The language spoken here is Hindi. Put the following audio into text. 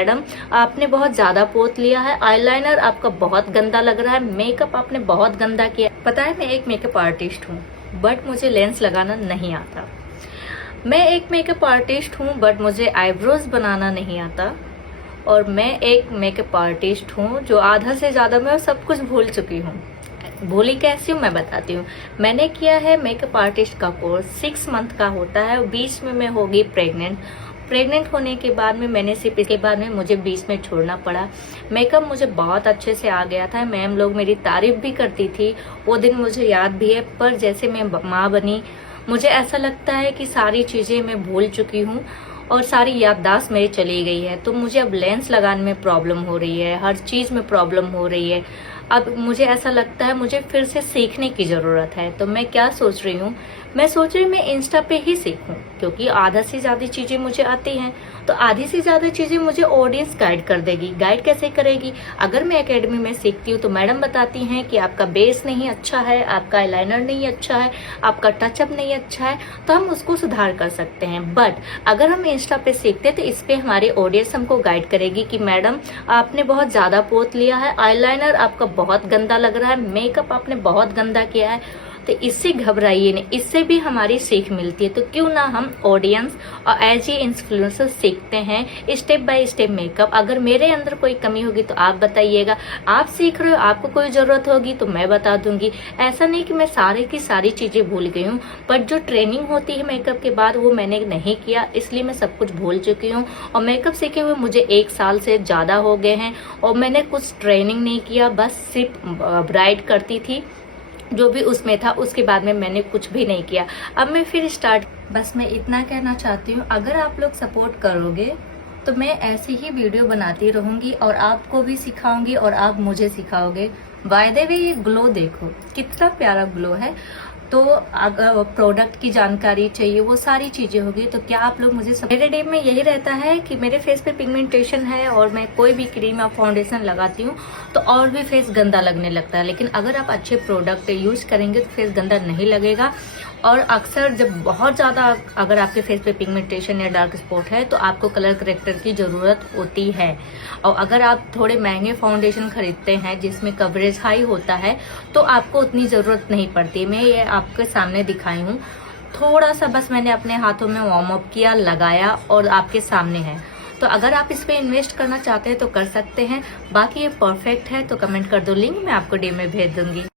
मैडम आपने बहुत ज्यादा पोत लिया है, आईलाइनर आपका बहुत गंदा लग रहा है, मेकअप आपने बहुत गंदा किया। पता है मैं एक मेकअप आर्टिस्ट हूँ बट मुझे लेंस लगाना नहीं आता। मैं एक मेकअप आर्टिस्ट हूँ बट मुझे आईब्रोज बनाना नहीं आता। और मैं एक मेकअप आर्टिस्ट हूँ जो आधा से ज्यादा मैं सब कुछ भूल चुकी हूँ। भूली कैसी हूँ मैं बताती हूँ। मैंने किया है मेकअप आर्टिस्ट का कोर्स, 6 मंथ का होता है। बीच में मैं हो गई प्रेग्नेंट होने के बाद में मैंने सिर्फ इसके बाद में मुझे बीच में छोड़ना पड़ा। मेकअप मुझे बहुत अच्छे से आ गया था, मैम लोग मेरी तारीफ भी करती थी। वो दिन मुझे याद भी है, पर जैसे मैं माँ बनी मुझे ऐसा लगता है कि सारी चीजें मैं भूल चुकी हूँ और सारी याददाश्त मेरी चली गई है। तो मुझे अब लेंस लगाने में प्रॉब्लम हो रही है, हर चीज में प्रॉब्लम हो रही है। अब मुझे ऐसा लगता है मुझे फिर से सीखने की जरूरत है। तो मैं क्या सोच रही हूँ, मैं सोच रही हूँ मैं इंस्टा पे ही सीखूं, क्योंकि आधा से ज्यादा चीजें मुझे आती हैं। तो आधी से ज्यादा चीजें मुझे ऑडियंस गाइड कर देगी। गाइड कैसे करेगी? अगर मैं एकेडमी में सीखती हूँ तो मैडम बताती हैं कि आपका बेस नहीं अच्छा है, आपका आईलाइनर नहीं अच्छा है, आपका टचअप नहीं अच्छा है, तो हम उसको सुधार कर सकते हैं। बट अगर हम इंस्टा पे सीखते हैं तो इस पे हमारी ऑडियंस हमको गाइड करेगी कि मैडम आपने बहुत ज्यादा पोत लिया है, आईलाइनर आपका बहुत गंदा लग रहा है, मेकअप आपने बहुत गंदा किया है। तो इससे घबराइए नहीं, इससे भी हमारी सीख मिलती है। तो क्यों ना हम ऑडियंस और एज ए इन्फ्लुएंसर सीखते हैं स्टेप बाय स्टेप मेकअप। अगर मेरे अंदर कोई कमी होगी तो आप बताइएगा। आप सीख रहे हो, आपको कोई जरूरत होगी तो मैं बता दूंगी। ऐसा नहीं कि मैं सारी की सारी चीजें भूल गई हूँ, बट जो ट्रेनिंग होती है मेकअप के बाद वो मैंने नहीं किया, इसलिए मैं सब कुछ भूल चुकी हूँ। और मेकअप सीखे हुए मुझे 1 साल से ज्यादा हो गए हैं और मैंने कुछ ट्रेनिंग नहीं किया, बस सिर्फ ब्राइड करती थी जो भी उसमें था, उसके बाद में मैंने कुछ भी नहीं किया। अब मैं फिर स्टार्ट, बस मैं इतना कहना चाहती हूँ, अगर आप लोग सपोर्ट करोगे तो मैं ऐसी ही वीडियो बनाती रहूंगी और आपको भी सिखाऊंगी और आप मुझे सिखाओगे। बाय द वे ये ग्लो देखो कितना प्यारा ग्लो है। तो अगर प्रोडक्ट की जानकारी चाहिए, वो सारी चीजें होगी। तो क्या आप लोग मुझे मेरे डे में यही रहता है कि मेरे फेस पे पिगमेंटेशन है और मैं कोई भी क्रीम या फाउंडेशन लगाती हूँ तो और भी फेस गंदा लगने लगता है। लेकिन अगर आप अच्छे प्रोडक्ट यूज करेंगे तो फेस गंदा नहीं लगेगा। और अक्सर जब बहुत ज्यादा अगर आपके फेस पे पिगमेंटेशन या डार्क स्पॉट है तो आपको कलर करेक्टर की जरूरत होती है। और अगर आप थोड़े महंगे फाउंडेशन खरीदते हैं जिसमें कवरेज हाई होता है तो आपको उतनी जरूरत नहीं पड़ती। मैं ये आपके सामने दिखाई हूँ, थोड़ा सा बस मैंने अपने हाथों में वार्म अप किया, लगाया और आपके सामने है। तो अगर आप इस पे इन्वेस्ट करना चाहते हैं तो कर सकते हैं। बाकी ये परफेक्ट है तो कमेंट कर दो, लिंक मैं आपको डी में भेज दूंगी।